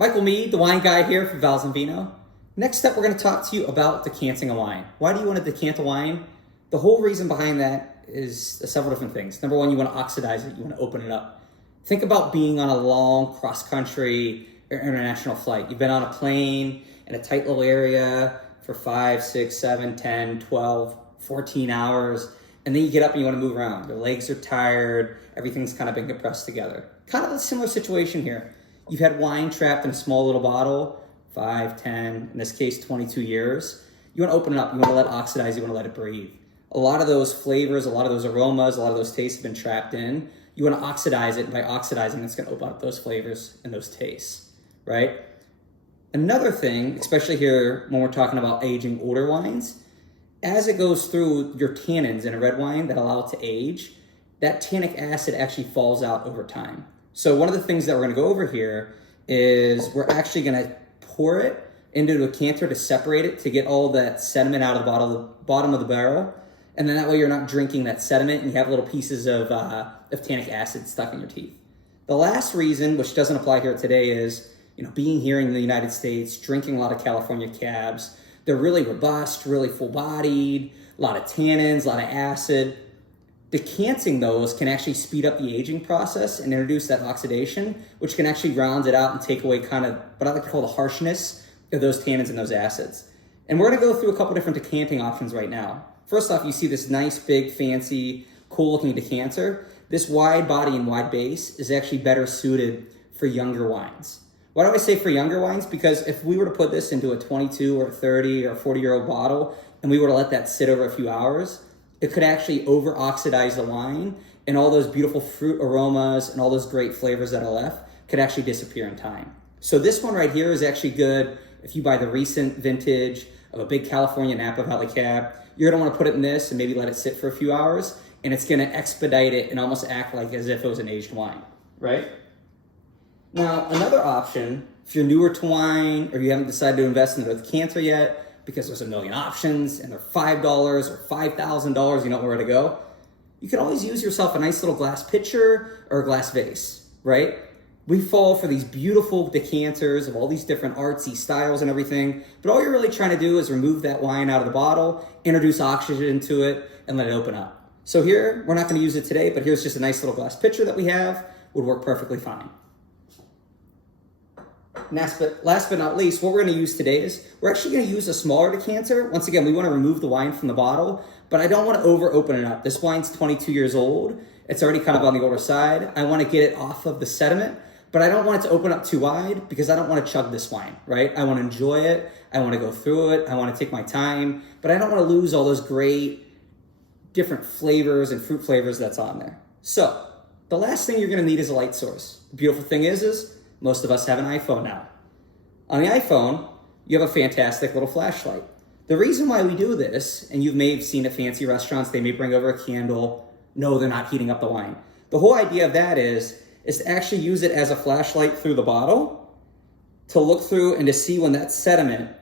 Michael Mead, the wine guy here for Vals and Vino. Next up, we're going to talk to you about decanting a wine. Why do you want to decant a wine? The whole reason behind that is several different things. Number one, you want to oxidize it. You want to open it up. Think about being on a long cross-country or international flight. You've been on a plane in a tight little area for 5, 6, 7, 10, 12, 14 hours, and then you get up and you want to move around. Your legs are tired. Everything's kind of been compressed together. Kind of a similar situation here. You've had wine trapped in a small little bottle, 5, 10, in this case, 22 years. You want to open it up. You want to let it oxidize. You want to let it breathe. A lot of those flavors, a lot of those aromas, a lot of those tastes have been trapped in. You want to oxidize it, and by oxidizing, it's going to open up those flavors and those tastes, right? Another thing, especially here when we're talking about aging older wines, as it goes through your tannins in a red wine that allow it to age, that tannic acid actually falls out over time. So one of the things that we're going to go over here is we're actually going to pour it into a decanter to separate it, to get all that sediment out of the bottom of the barrel. And then that way you're not drinking that sediment and you have little pieces of tannic acid stuck in your teeth. The last reason, which doesn't apply here today, is being here in the United States, drinking a lot of California cabs. They're really robust, really full-bodied, a lot of tannins, a lot of acid. Decanting those can actually speed up the aging process and introduce that oxidation, which can actually round it out and take away kind of what I like to call the harshness of those tannins and those acids. And we're going to go through a couple different decanting options right now. First off, you see this nice, big, fancy, cool-looking decanter. This wide body and wide base is actually better suited for younger wines. Why do I say for younger wines? Because if we were to put this into a 22 or 30 or 40-year-old bottle and we were to let that sit over a few hours, it could actually over-oxidize the wine, and all those beautiful fruit aromas and all those great flavors that are left could actually disappear in time. So this one right here is actually good if you buy the recent vintage of a big California Napa Valley cab. You're going to want to put it in this and maybe let it sit for a few hours, and it's going to expedite it and almost act like as if it was an aged wine, right? Now, another option, if you're newer to wine or you haven't decided to invest in a decanter yet because there's a million options and they're $5 or $5,000, you don't know where to go, you can always use yourself a nice little glass pitcher or a glass vase, right? We fall for these beautiful decanters of all these different artsy styles and everything, but all you're really trying to do is remove that wine out of the bottle, introduce oxygen into it, and let it open up. So here, we're not going to use it today, but here's just a nice little glass pitcher that we have. Would work perfectly fine. Last but not least, what we're going to use today is we're actually going to use a smaller decanter. Once again, we want to remove the wine from the bottle, but I don't want to over open it up. This wine's 22 years old. It's already kind of on the older side. I want to get it off of the sediment, but I don't want it to open up too wide because I don't want to chug this wine, right? I want to enjoy it. I want to go through it. I want to take my time, but I don't want to lose all those great different flavors and fruit flavors that's on there. So the last thing you're going to need is a light source. The beautiful thing is most of us have an iPhone now. On the iPhone, you have a fantastic little flashlight. The reason why we do this, and you may have seen at fancy restaurants, they may bring over a candle. No, they're not heating up the wine. The whole idea of that is to actually use it as a flashlight through the bottle to look through and to see when that sediment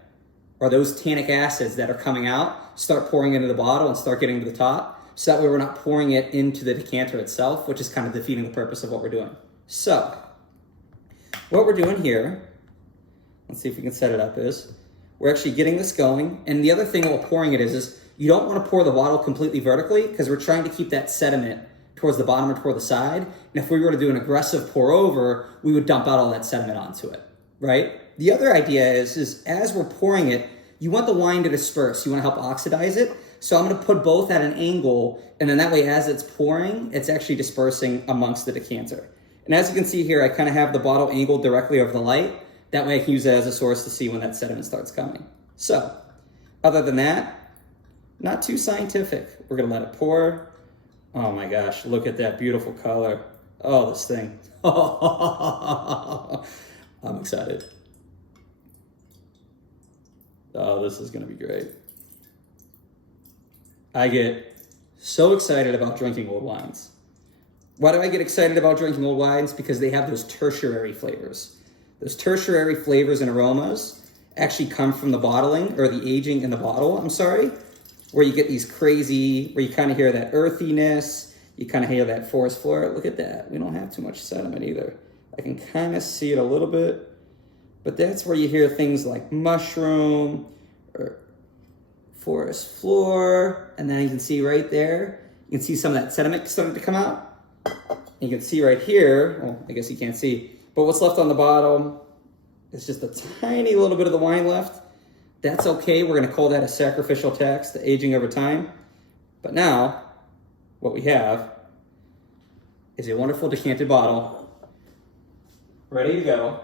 or those tannic acids that are coming out start pouring into the bottle and start getting to the top. So that way we're not pouring it into the decanter itself, which is kind of defeating the purpose of what we're doing. So what we're doing here, let's see if we can set it up, is we're actually getting this going. And the other thing while pouring it is you don't want to pour the bottle completely vertically because we're trying to keep that sediment towards the bottom or toward the side. And if we were to do an aggressive pour over, we would dump out all that sediment onto it, right? The other idea is as we're pouring it, you want the wine to disperse. You want to help oxidize it. So I'm going to put both at an angle, and then that way as it's pouring, it's actually dispersing amongst the decanter. And as you can see here, I kind of have the bottle angled directly over the light. That way I can use it as a source to see when that sediment starts coming. So, other than that, not too scientific. We're gonna let it pour. Oh my gosh, look at that beautiful color. Oh, this thing. I'm excited. Oh, this is gonna be great. I get so excited about drinking old wines. Why do I get excited about drinking old wines? Because they have those tertiary flavors. Those tertiary flavors and aromas actually come from the bottling, or the aging in the bottle, where you get these crazy, where you kind of hear that earthiness, you kind of hear that forest floor. Look at that. We don't have too much sediment either. I can kind of see it a little bit. But that's where you hear things like mushroom or forest floor. And then you can see right there, you can see some of that sediment starting to come out. You can see right here, well, I guess you can't see, but what's left on the bottom is just a tiny little bit of the wine left. That's okay. We're going to call that a sacrificial tax, the aging over time. But now, what we have is a wonderful decanted bottle, ready to go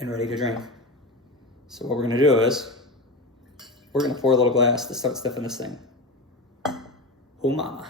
and ready to drink. So what we're going to do is, we're going to pour a little glass to start stiffing this thing. Oh mama.